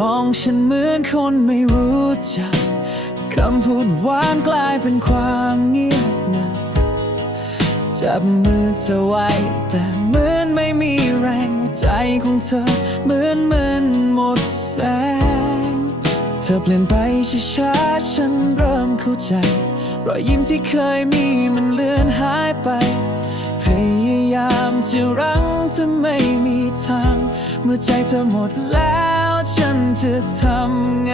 มองฉันเหมือนคนไม่รู้จัก คำพูดหวานกลายเป็นความเงียบหนักจับมือเธอไว้ แต่เหมือนไม่มีแรงใจของเธอ เหมือนมันหมดแสง เธอเปลี่ยนไปช้าๆฉันเริ่มเข้าใจ รอยยิ้มที่เคยมีมันเลือนหายไป พยายามจะรั้งเธอไม่มีทาง เมื่อใจเธอหมดแล้ว ฉันจะทำไง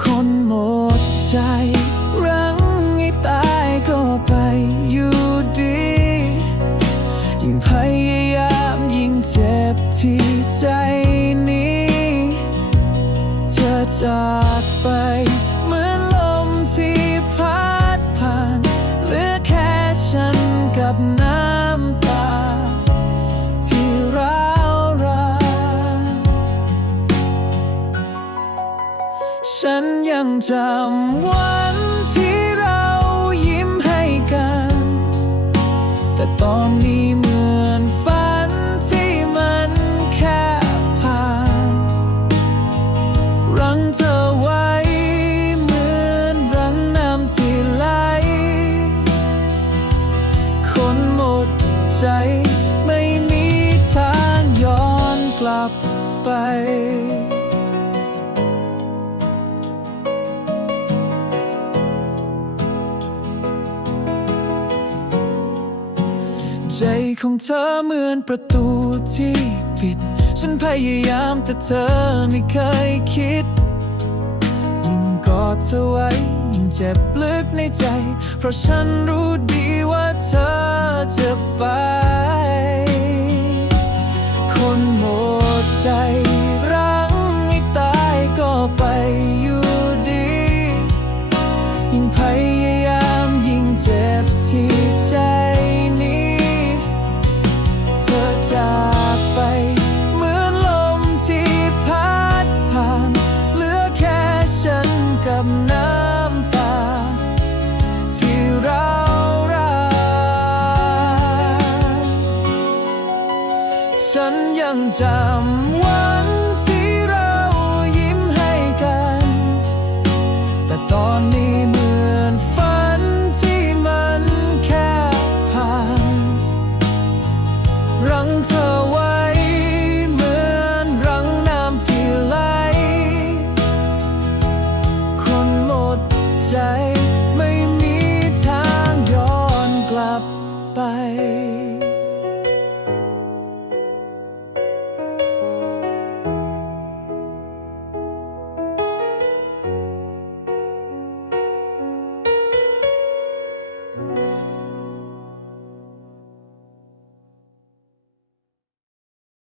คนหมดใจรั้งให้ตายก็ไปอยู่ดี ยิ่งพยายามยิ่งเจ็บที่ใจนี้ เธอจะ ยังจำวันที่เรายิ้มให้กัน แต่ตอนนี้เหมือนฝันที่มันแค่ผ่านรั้งเธอไว้เหมือนรั้งน้ำที่ไหลคนหมดใจไม่มีทางย้อนกลับไป ใจของเธอเหมือนประตูที่ปิด ฉันพยายามแต่เธอไม่เคยคิด ยิ่งกอดเธอไว้ยิ่งเจ็บลึกในใจ เพราะฉันรู้ดีว่าเธอจะไป ยังจำวันที่เรายิ้มให้กัน แต่ตอนนี้เหมือนฝันที่มันแค่ผ่าน รังเธอไว้เหมือนรังน้ำที่ไหล คนหมดใจ